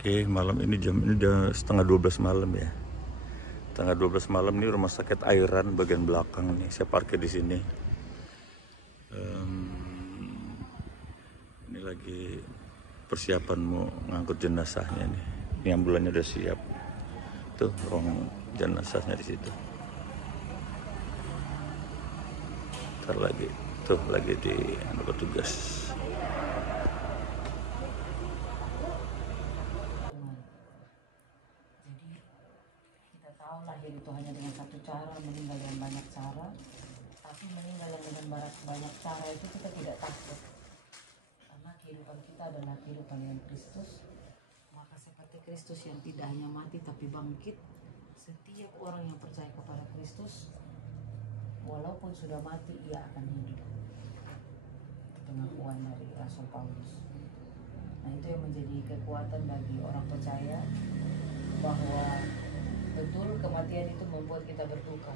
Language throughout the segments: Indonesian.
Oke, malam ini ini udah setengah 12 malam ya. Setengah 12 malam nih rumah sakit Airan bagian belakang nih. Saya parkir di sini. Ini lagi persiapan mau ngangkut jenazahnya nih. Ini ambulannya udah siap. Tuh ruang jenazahnya di situ. Ntar lagi, tuh lagi di petugas. Lahir itu hanya dengan satu cara, meninggal dengan banyak cara. Tapi meninggal dengan banyak cara itu kita tidak takut, karena kehidupan kita adalah kehidupan dengan Kristus. Maka seperti Kristus yang tidak hanya mati tapi bangkit, setiap orang yang percaya kepada Kristus walaupun sudah mati ia akan hidup. Itu pengakuan dari Rasul Paulus. Nah, itu yang menjadi kekuatan bagi orang percaya, bahwa betul kematian itu membuat kita berduka.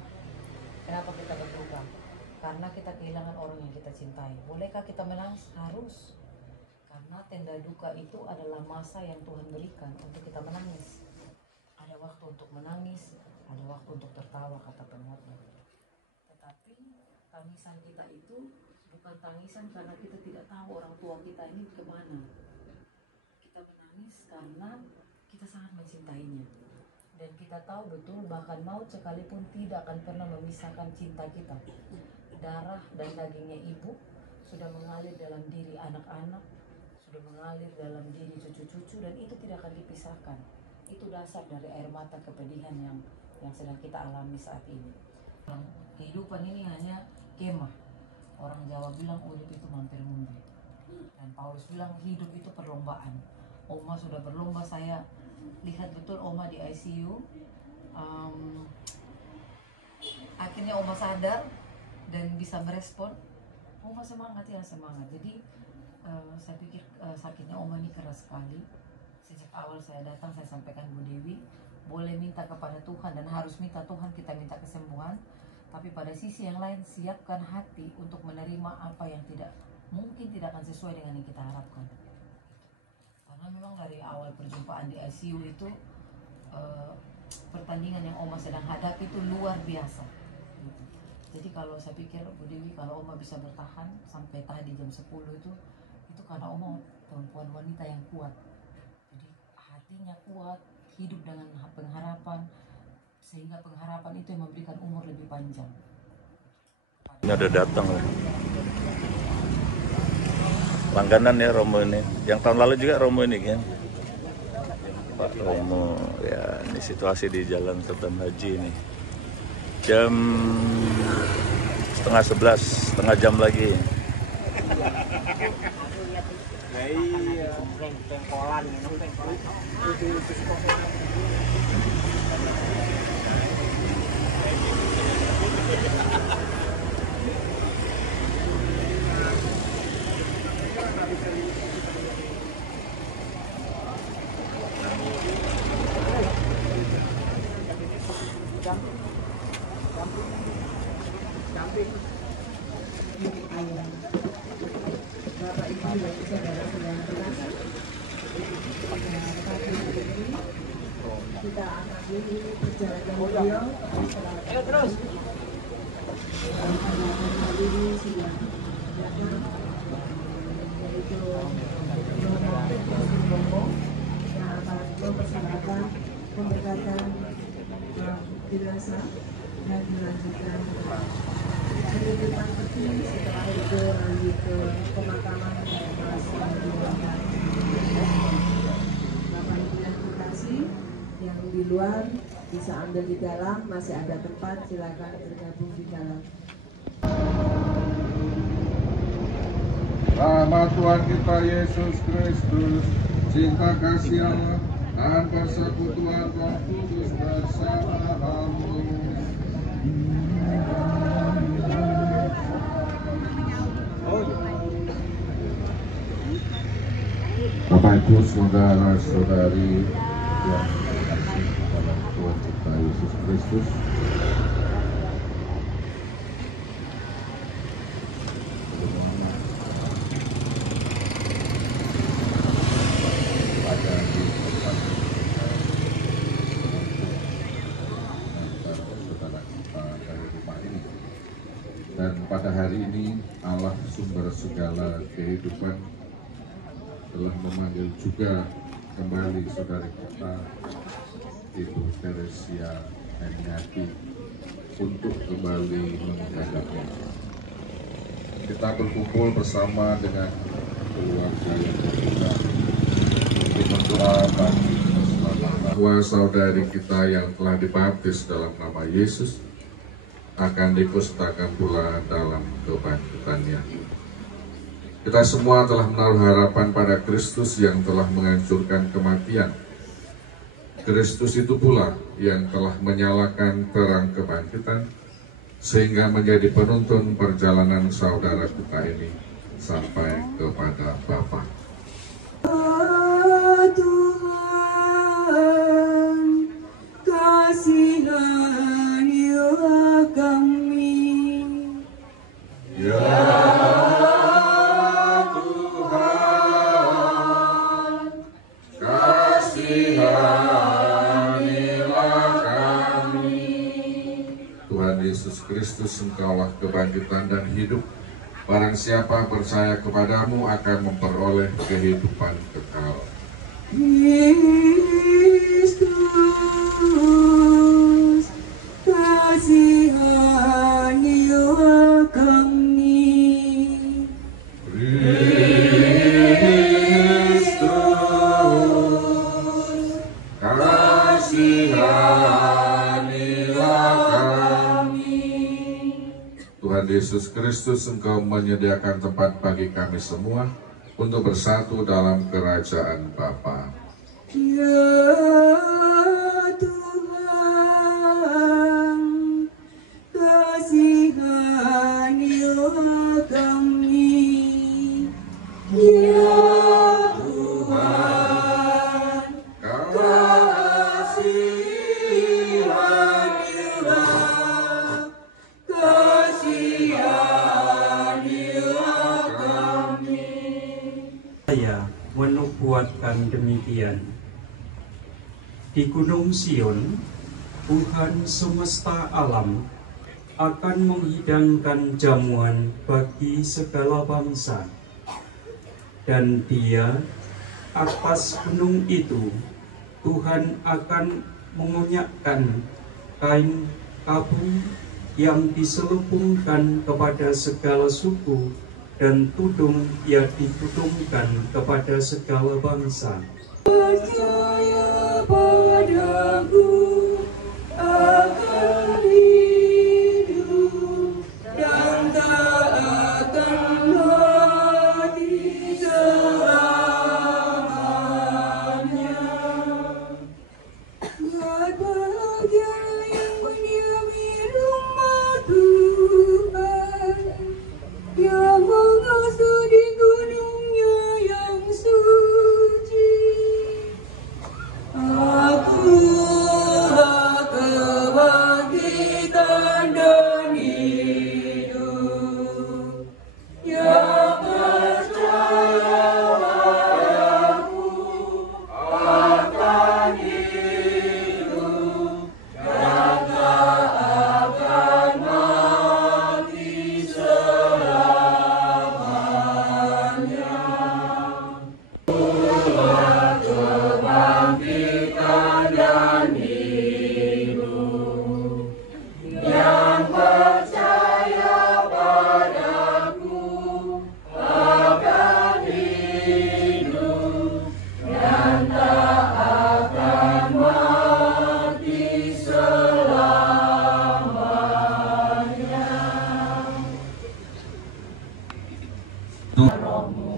Kenapa kita berduka? Karena kita kehilangan orang yang kita cintai. Bolehkah kita menangis? Harus. Karena tenda duka itu adalah masa yang Tuhan berikan untuk kita menangis. Ada waktu untuk menangis, ada waktu untuk tertawa, kata pengkhotbah. Tetapi tangisan kita itu bukan tangisan karena kita tidak tahu orang tua kita ini kemana. Kita menangis karena kita sangat mencintainya. Dan kita tahu betul bahkan maut sekalipun tidak akan pernah memisahkan cinta kita. Darah dan dagingnya ibu sudah mengalir dalam diri anak-anak, sudah mengalir dalam diri cucu-cucu, dan itu tidak akan dipisahkan. Itu dasar dari air mata kepedihan yang sedang kita alami saat ini. Kehidupan ini hanya kemah. Orang Jawa bilang urip itu mampir mundur. Dan Paulus bilang hidup itu perlombaan. Oma sudah berlomba, saya lihat betul Oma di ICU. Akhirnya Oma sadar dan bisa merespon. Oma semangat ya, semangat. Jadi saya pikir sakitnya Oma ini keras sekali. Sejak awal saya datang saya sampaikan Bu Dewi, boleh minta kepada Tuhan dan harus minta Tuhan, kita minta kesembuhan. Tapi pada sisi yang lain siapkan hati untuk menerima apa yang mungkin tidak akan sesuai dengan yang kita harapkan. Karena memang dari awal perjumpaan di ICU itu pertandingan yang Oma sedang hadapi itu luar biasa. Jadi kalau saya pikir Bu Dewi, kalau Oma bisa bertahan sampai tadi jam 10 itu karena Oma perempuan wanita yang kuat. Jadi hatinya kuat, hidup dengan pengharapan, sehingga pengharapan itu yang memberikan umur lebih panjang. Ini ada datang lah. Langganan ya Romo ini. Yang tahun lalu juga Romo ini kan. Pak Romo ya, ini situasi di Jalan Sultan Haji ini. Jam 10:30, setengah jam lagi. Kita akhiri perjalanan beliau. Ayo terus. Kali ini sudah datang, yaitu Romo yang akan mempersembahkan pemberkatan jenazah dan dilanjutkan di depan peti. Setelah itu lanjut ke pemakaman Bapak Ibu yang terkasih, yang di luar bisa ambil di dalam, masih ada tempat, silakan bergabung di dalam. Rahmat Tuhan kita Yesus Kristus, cinta kasih Allah, dan persekutuan Roh Kudus bersama-mu. Bapak Ibu, saudara-saudari yang dikasihi dalam Tuhan kita Yesus Kristus, pada di tempat pada hari ini Allah sumber segala kehidupan telah memanggil juga kembali saudara kita Ibu Teresia Eniati untuk kembali menghadapnya. Kita berkumpul bersama dengan keluarga yang kita untuk berdoa bagi keselamatan bahwa saudari kita yang telah dibaptis dalam nama Yesus akan dikustakan pula dalam kebangkitannya. Kita semua telah menaruh harapan pada Kristus yang telah menghancurkan kematian. Kristus itu pula yang telah menyalakan terang kebangkitan, sehingga menjadi penuntun perjalanan saudara kita ini sampai kepada Bapa. Tuhan, kasihanilah kami. Ya Tuhan, kasihanilah kami. Tuhan Yesus Kristus, Engkaulah kebangkitan dan hidup. Barang siapa percaya kepadamu akan memperoleh kehidupan kekal. Kristus, kasihanilah kami. Kristus, kasihanilah kami. Tuhan Yesus Kristus, Engkau menyediakan tempat bagi kami semua untuk bersatu dalam kerajaan Bapa. Ya Tuhan, kasihanilah kami. Ya Tuhan, kasihanilah kami. Saya menubuatkan demikian. Di Gunung Sion, Tuhan semesta alam akan menghidangkan jamuan bagi segala bangsa. Dan Dia, atas gunung itu, Tuhan akan mengonyakkan kain kabung yang diselubungkan kepada segala suku, dan tudung yang ditudungkan kepada segala bangsa. Percaya padaku akan hidup dan tak akan mati selamanya. Berbahagia yang berdiam di rumah Tuhan, yang mengasuh di gunungnya yang suci. Akulah kebangkitan dan hidup, yang percaya padaku akan hidup dan tak akan mati selamanya. Akulah kebangkitan dan hidup, yang percaya padaku akan hidup dan tak akan mati selamanya.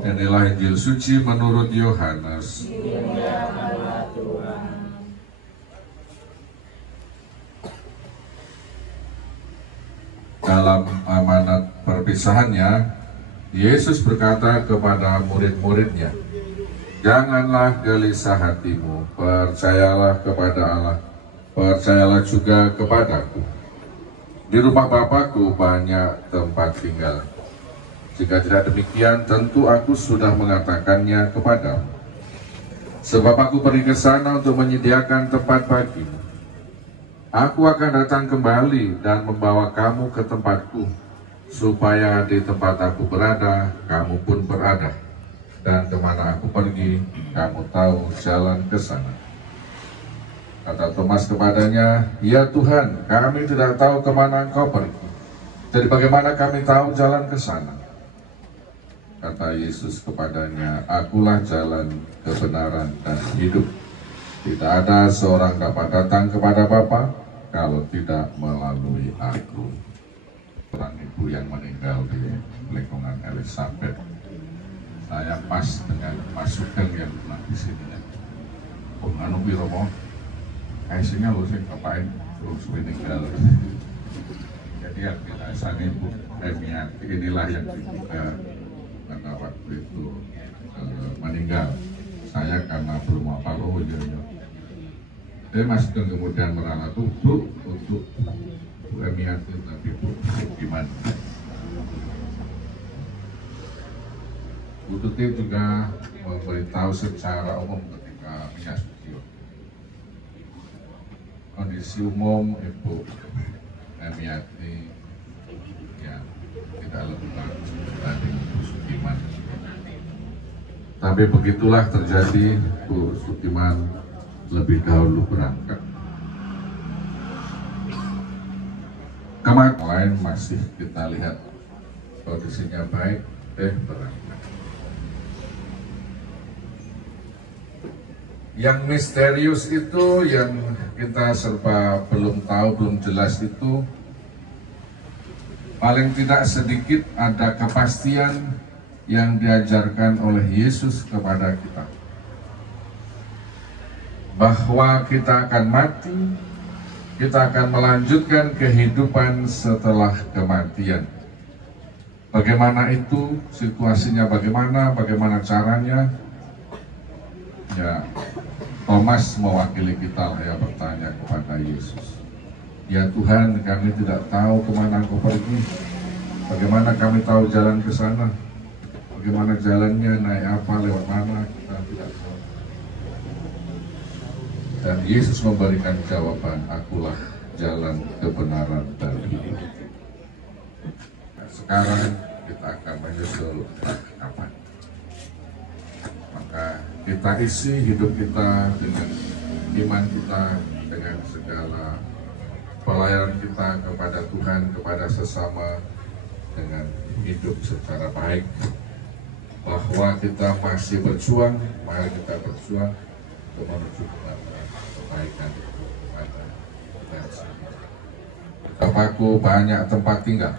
Inilah Injil suci menurut Yohanes. Dalam amanat perpisahannya, Yesus berkata kepada murid-muridnya, "Janganlah gelisah hatimu, percayalah kepada Allah, percayalah juga kepadaku. Di rumah Bapa-Ku banyak tempat tinggal. Jika tidak demikian, tentu aku sudah mengatakannya kepadamu. Sebab aku pergi ke sana untuk menyediakan tempat bagimu. Aku akan datang kembali dan membawa kamu ke tempatku, supaya di tempat aku berada, kamu pun berada. Dan kemana aku pergi, kamu tahu jalan ke sana. Kata Thomas kepadanya, ya Tuhan, kami tidak tahu kemana Engkau pergi. Jadi bagaimana kami tahu jalan ke sana? Kata Yesus kepadanya, akulah jalan, kebenaran, dan hidup. Tidak ada seorang dapat datang kepada Bapa kalau tidak melalui aku. Orang ibu yang meninggal di lingkungan Elizabeth. Saya pas dengan masukan yang pernah di sini. Anu Biromo, kaisinya lo sih ngapain terus meninggal. Jadi yang biasanya ibu Emiati inilah yang diduga karena waktu itu meninggal. Saya karena belum apa-apa dia masuk kemudian merana tubuh untuk Bu Emiati tapi Bu gimana? Bu Tuti juga memberitahu secara umum ketika menyasuki kondisi umum Ibu Emiati ya tidak lebih bagus dibanding Bu Sutiman. Tapi begitulah terjadi, Bu Sutiman lebih dahulu berangkat. Kemarin lain masih kita lihat kondisinya baik, berangkat. Yang misterius itu, yang kita serba belum tahu, belum jelas itu, paling tidak sedikit ada kepastian yang diajarkan oleh Yesus kepada kita. Bahwa kita akan mati, kita akan melanjutkan kehidupan setelah kematian. Bagaimana itu, situasinya bagaimana caranya? Ya, Thomas mewakili kita ya bertanya kepada Yesus. Ya Tuhan, kami tidak tahu kemana Engkau pergi. Bagaimana kami tahu jalan ke sana? Bagaimana jalannya, naik apa, lewat mana, kita tidak tahu. Dan Yesus memberikan jawaban, akulah jalan, kebenaran, dan hidup. Nah, sekarang kita akan menyusul kapan. Maka kita isi hidup kita dengan iman kita, dengan segala pelayanan kita kepada Tuhan, kepada sesama, dengan hidup secara baik. Bahwa kita masih berjuang, mari kita berjuang untuk menuju kebaikan kepada kita. Bapakku banyak tempat tinggal,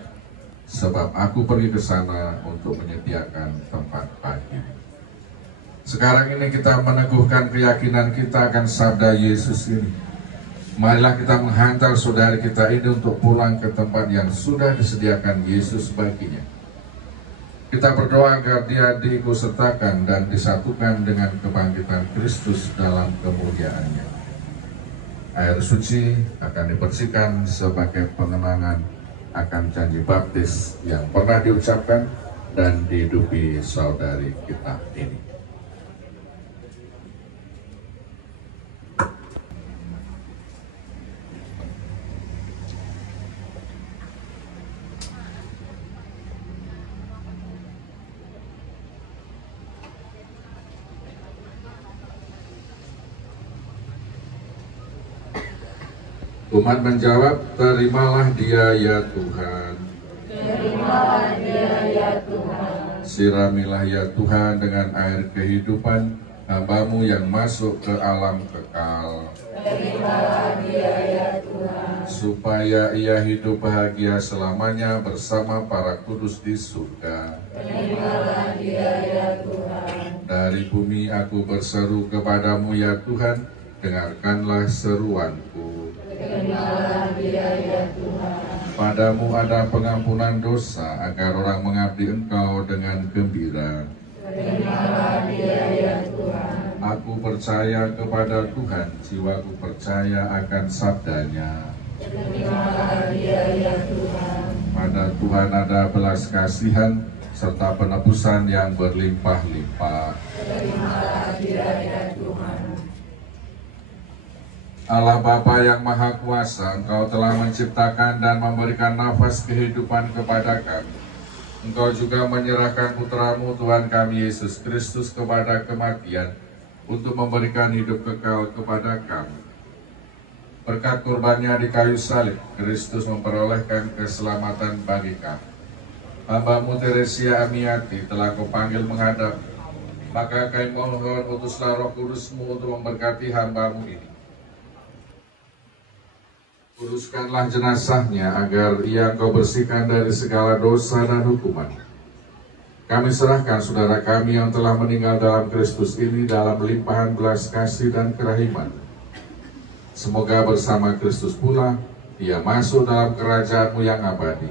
sebab aku pergi ke sana untuk menyediakan tempat bagimu. Sekarang ini kita meneguhkan keyakinan kita akan sabda Yesus ini. Marilah kita menghantar saudari kita ini untuk pulang ke tempat yang sudah disediakan Yesus baginya. Kita berdoa agar dia diikutsertakan dan disatukan dengan kebangkitan Kristus dalam kemuliaannya. Air suci akan dibersihkan sebagai pengenangan akan janji baptis yang pernah diucapkan dan dihidupi saudari kita ini. Umat menjawab, terimalah dia ya Tuhan. Terimalah dia ya Tuhan. Siramilah ya Tuhan dengan air kehidupan hamba-Mu yang masuk ke alam kekal. Terimalah dia ya Tuhan. Supaya ia hidup bahagia selamanya bersama para kudus di surga. Terimalah dia ya Tuhan. Dari bumi aku berseru kepadamu ya Tuhan, dengarkanlah seruanku. Terimalah dia ya Tuhan. Padamu ada pengampunan dosa, agar orang mengabdi Engkau dengan gembira. Terimalah dia ya Tuhan. Aku percaya kepada Tuhan, jiwaku percaya akan sabdanya. Terimalah dia ya Tuhan. Pada Tuhan ada belas kasihan, serta penebusan yang berlimpah-limpah. Terimalah dia ya Tuhan. Allah Bapa yang Maha Kuasa, Engkau telah menciptakan dan memberikan nafas kehidupan kepada kami. Engkau juga menyerahkan putra-Mu Tuhan kami Yesus Kristus kepada kematian untuk memberikan hidup kekal kepada kami. Berkat kurbannya di kayu salib, Kristus memperolehkan keselamatan bagi kami. Hamba-Mu Teresia Amiati telah Kau panggil menghadap, maka kami mohon utuslah Roh Kudus-Mu untuk memberkati hamba-Mu ini. Kuduskanlah jenazahnya agar ia Engkau bersihkan dari segala dosa dan hukuman. Kami serahkan saudara kami yang telah meninggal dalam Kristus ini dalam limpahan belas kasih dan kerahiman. Semoga bersama Kristus pula Dia masuk dalam kerajaan-Mu yang abadi.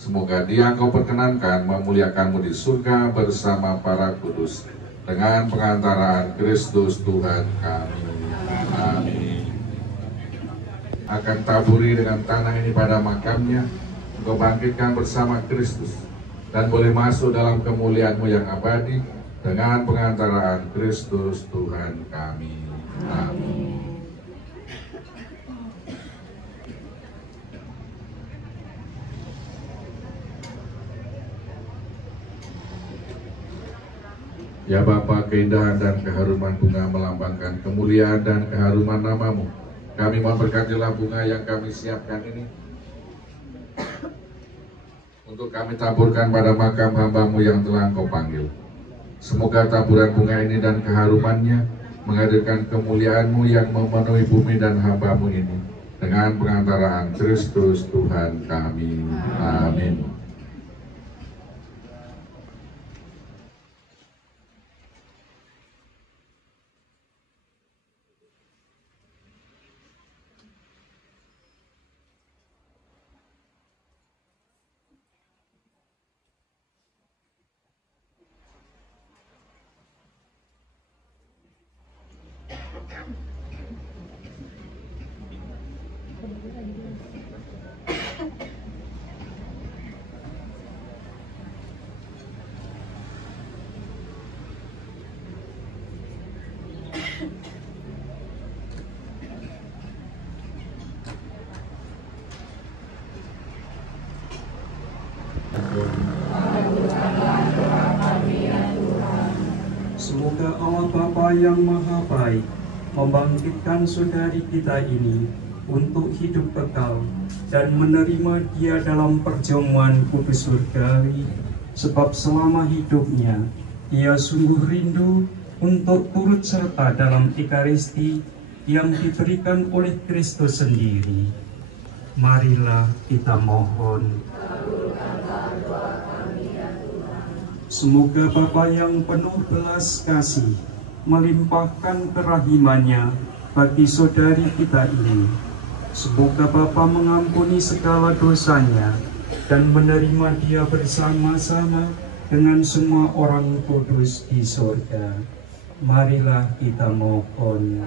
Semoga Dia Engkau perkenankan memuliakan-Mu di surga bersama para kudus dengan pengantaraan Kristus Tuhan kami. Amin. Akan taburi dengan tanah ini pada makamnya, Engkau bangkitkan bersama Kristus dan boleh masuk dalam kemuliaan-Mu yang abadi dengan pengantaraan Kristus Tuhan kami. Amin. Ya Bapa, keindahan dan keharuman bunga melambangkan kemuliaan dan keharuman nama-Mu. Kami mohon berkatilah bunga yang kami siapkan ini untuk kami taburkan pada makam hamba-Mu yang telah Engkau panggil. Semoga taburan bunga ini dan keharumannya menghadirkan kemuliaan-Mu yang memenuhi bumi dan hamba-Mu ini dengan pengantaraan Kristus Tuhan kami. Amin. Semoga Allah Bapa yang Maha Baik membangkitkan saudari kita ini untuk hidup kekal dan menerima dia dalam perjamuan kudus surgawi, sebab selama hidupnya ia sungguh rindu untuk turut serta dalam Ekaristi yang diberikan oleh Kristus sendiri. Marilah kita mohon. Semoga Bapa yang penuh belas kasih melimpahkan kerahimannya bagi saudari kita ini. Semoga Bapa mengampuni segala dosanya dan menerima dia bersama-sama dengan semua orang kudus di surga. Marilah kita mohon.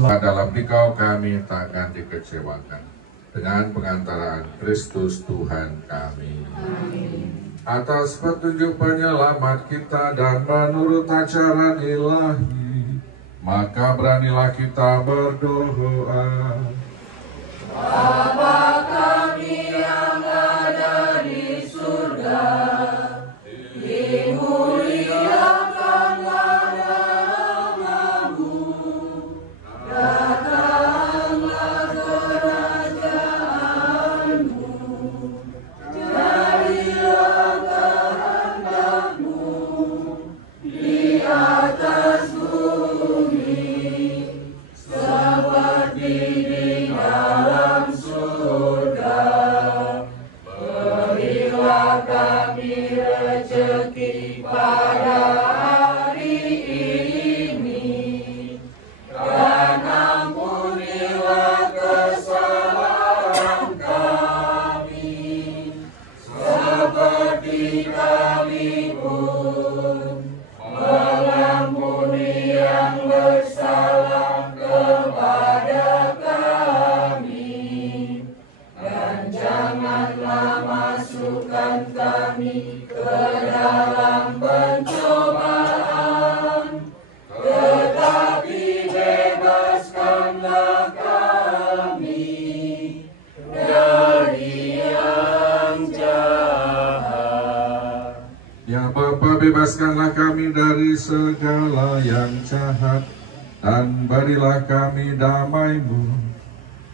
Dalam Dikau kami takkan dikecewakan, dengan pengantaraan Kristus Tuhan kami. Amin. Atas petunjuk penyelamat kita dan menurut ajaran ilahi, maka beranilah kita berdoa. Bapa kami yang ada di surga, dimuliakanlah nama-Mu, datanglah kerajaan-Mu, jadilah kehendak-Mu di atas bumi seperti di dalam surga. Berilah kami rezeki pada hari ini, dan ampunilah kesalahan kami, seperti kami pun mengampuni bebaskanlah kami dari segala yang jahat, dan berilah kami damai-Mu.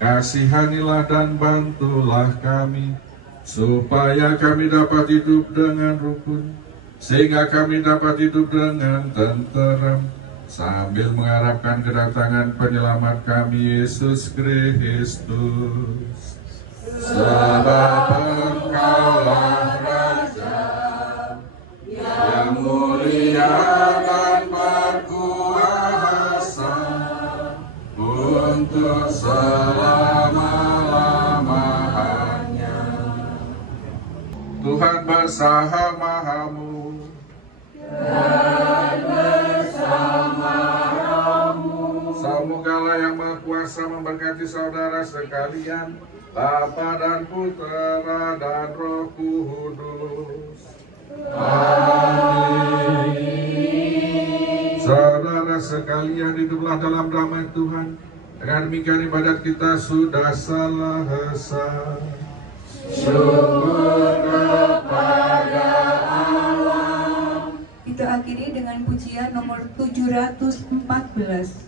Kasihanilah dan bantulah kami, supaya kami dapat hidup dengan rukun, sehingga kami dapat hidup dengan tenteram, sambil mengharapkan kedatangan penyelamat kami, Yesus Kristus. Sebab Engkaulah Raja yang mulia dan berkuasa untuk selama-lamanya. Tuhan bersama-Mu dan bersama-Mu. Semogalah yang Maha Kuasa memberkati saudara sekalian, Bapa dan Putera dan Roh Kudus. Amin. Saudara sekalian, hiduplah dalam damai Tuhan. Dengan demikian ibadat kita sudah selesai. Syukur kepada Allah. Kita akhiri dengan pujian nomor 714.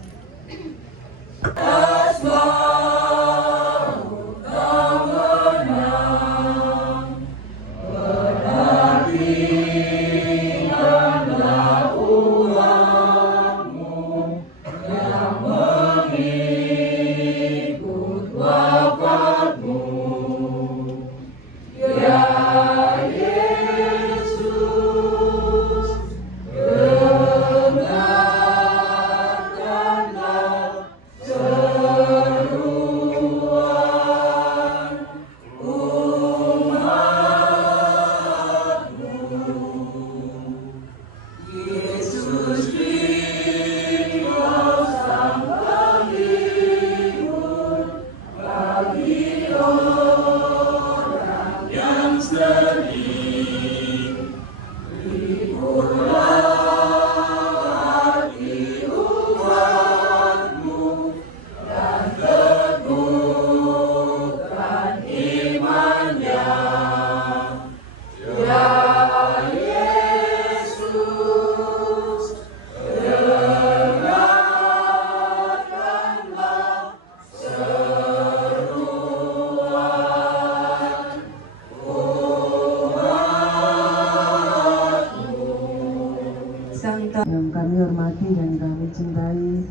Yang kami hormati dan kami cintai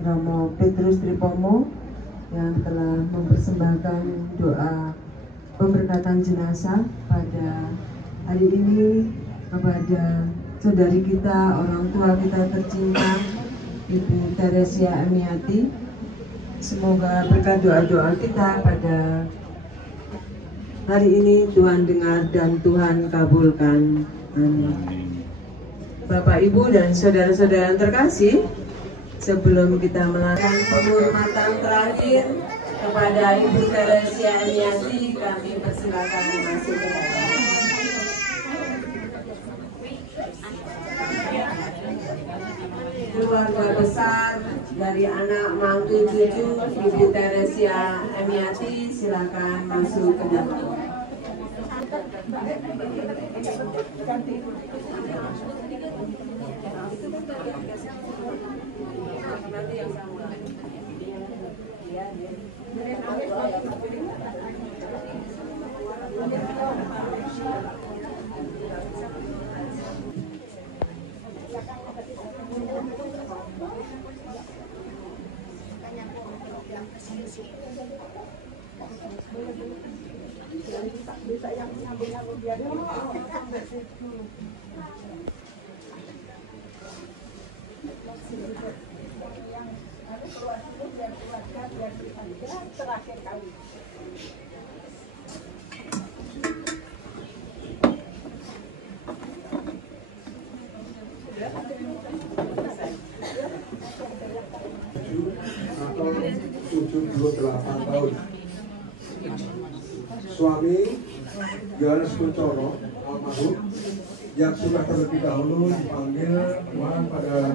Romo Petrus Tripomo yang telah mempersembahkan doa pemberkatan jenazah pada hari ini kepada saudari kita, orang tua kita tercinta, Ibu Teresia Emiati. Semoga berkat doa-doa kita pada hari ini Tuhan dengar dan Tuhan kabulkan. Amin. Bapak, Ibu, dan saudara-saudara yang terkasih, sebelum kita melakukan penghormatan terakhir kepada Ibu Teresia Emiati, kami persilakan masuk ke dalam. Keluarga besar dari anak mantu cucu Ibu Teresia Emiati, silakan masuk ke dalam. Atau 78 tahun. Suami Yohanes Kuncoro almarhum yang sudah terlebih dahulu dipanggil Tuhan pada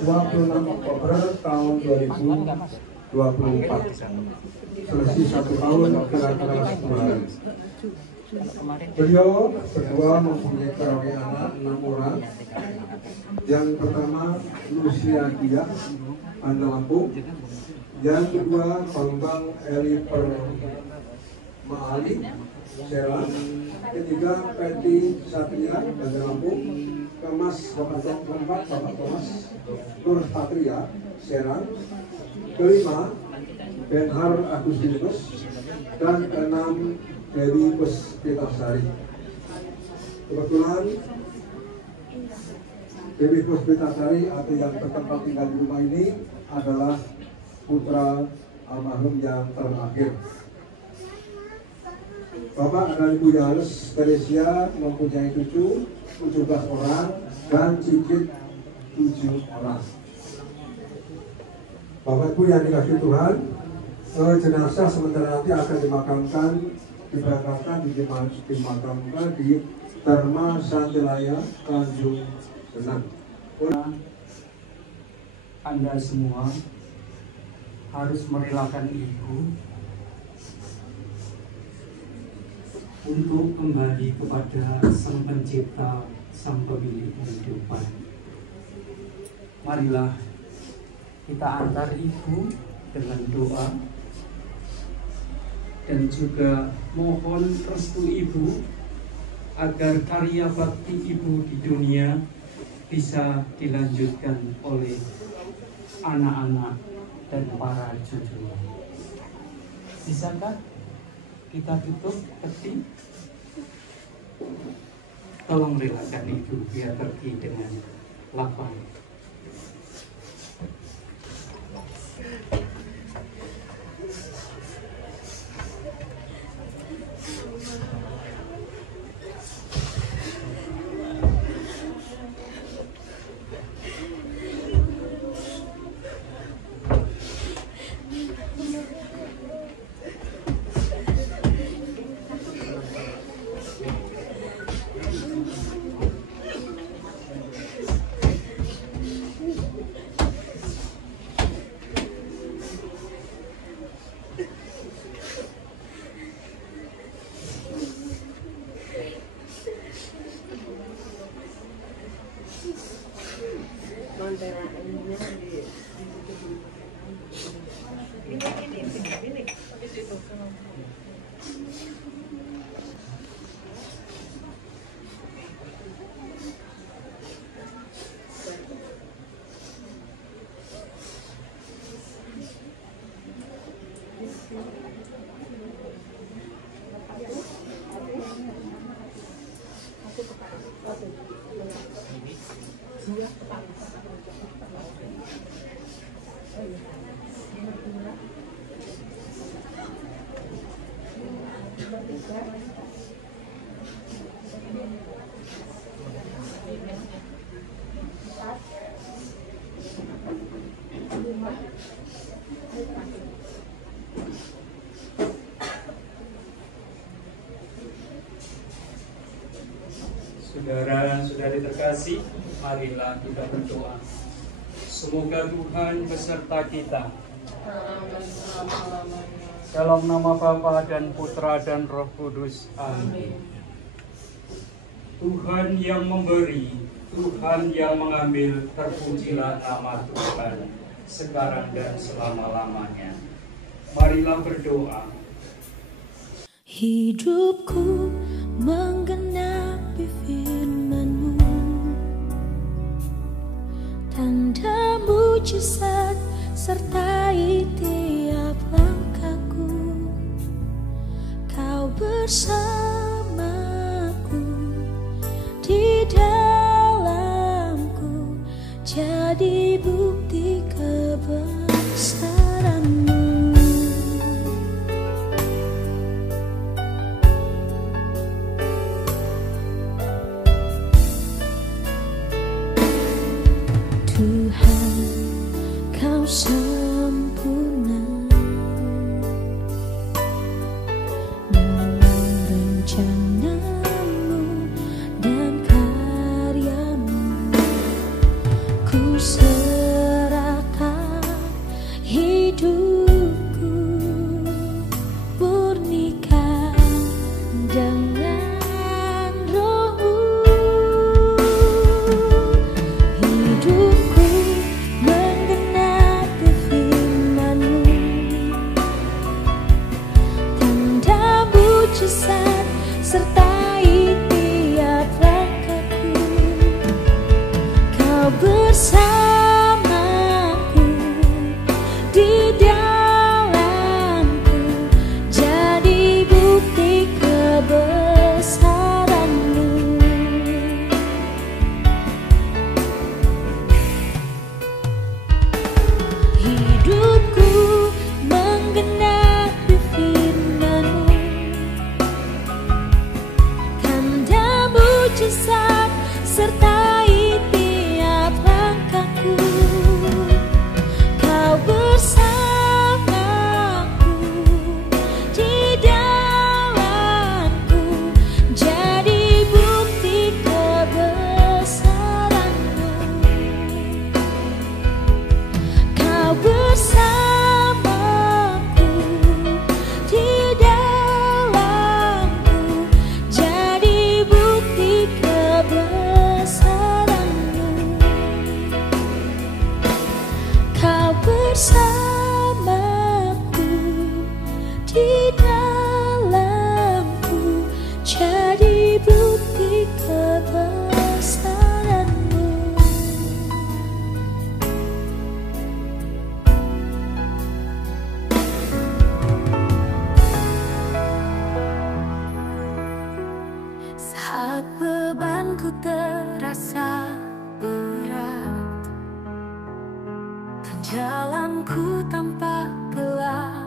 26 Oktober tahun 2024. Selisih 1 tahun kira-kira 10 hari. Beliau berdua mempunyai karawi anak 6 orang. Yang pertama Lucia Dia, Anda Lampung. Yang kedua Bambang Eli Permaali, Serang. Ketiga Peti Satria, Anda Lampung. Keempat Bapak Thomas Nur Patria, Serang. Kelima Benhar Agustinus. Dan keenam Dewi Puspitasari. Kebetulan Dewi Puspitasari atau yang bertempat tinggal di rumah ini adalah putra almarhum yang terakhir. Bapak dan Ibu Yohanes Teresia mempunyai cucu 17 orang dan cicit 7 orang. Bapak Ibu yang dikasihi Tuhan, jenazah sementara nanti akan dimakamkan di Dharma Santilaya Tanjung Senang. Anda semua harus merelakan Ibu untuk kembali kepada Sang Pencipta, Sang Pemilik kehidupan. Marilah kita antar Ibu dengan doa dan juga mohon restu Ibu agar karya bakti Ibu di dunia bisa dilanjutkan oleh anak-anak dan para cucu. Bisakah kita tutup peti? Tolong relakan Ibu biar pergi dengan lapang. Saudara-saudari terkasih, marilah kita berdoa. Semoga Tuhan beserta kita. Dalam nama Bapa dan Putra dan Roh Kudus. Amin. Tuhan yang memberi, Tuhan yang mengambil, terpujilah nama Tuhan sekarang dan selama-lamanya. Marilah berdoa. Hidupku menggenapi firman-Mu, tanda mujizat sertai tiap langkahku. Kau bersamaku, di dalamku, jadi bukti kebesaran-Mu. Tuhan, Kau sempurna dalam rencana-Mu dan karya-Mu. Ku serahkan bersamaku, di dalamku, jadi bukti kebesaranmu. Saat bebanku terasa berat, jalanku tampak gelap,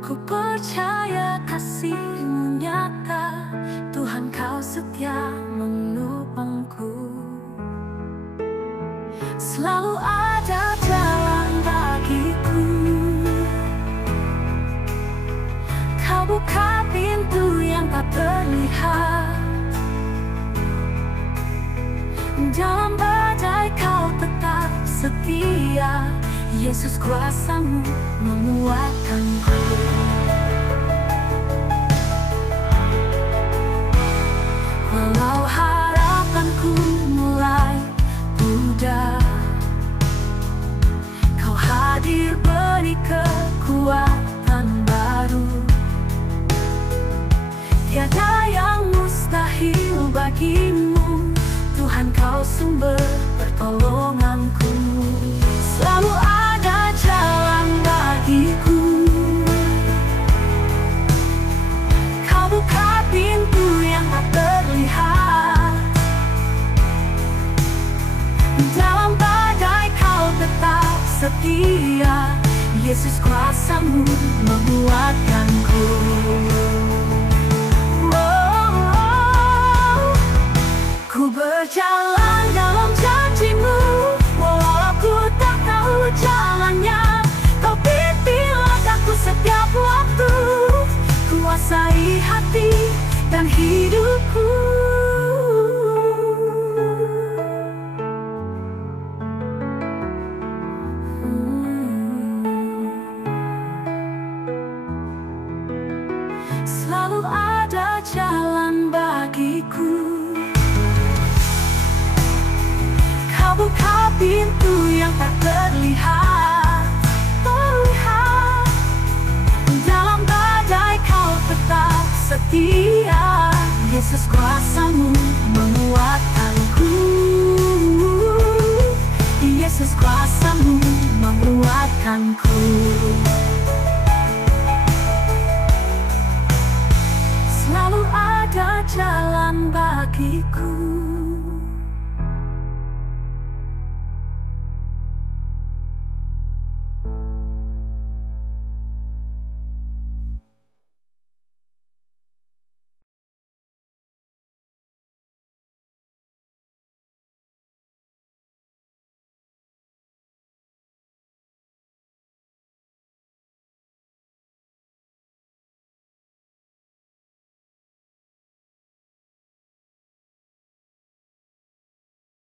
ku percaya kasih-Mu nyata, Tuhan Kau setia menopangku. Selalu ada jalan bagiku, Kau buka pintu yang tak terlihat. Dalam badai Kau tetap setia, Yesus kuasa-Mu menguatkanku. Walau harapanku mulai pudar, Kau hadir beri kekuatan baru. Tiada yang mustahil bagimu, Tuhan Kau sumber pertolonganku. Selalu ada jalan bagiku, Kau buka pintu yang tak terlihat. Dalam badai Kau tetap setia, Yesus kuasa-Mu menguatkanku. Ku berjalan dalam janji-Mu, walau aku tak tahu jalannya. Kau pimpin langkahku setiap waktu, kuasai hati dan hidupku. Selalu ada jalan bagiku, Kau buka pintu yang tak terlihat. Dalam badai Kau tetap setia, Yesus kuasa-Mu menguatkanku. Yesus kuasa-Mu menguatkanku. Selalu ada jalan bagiku,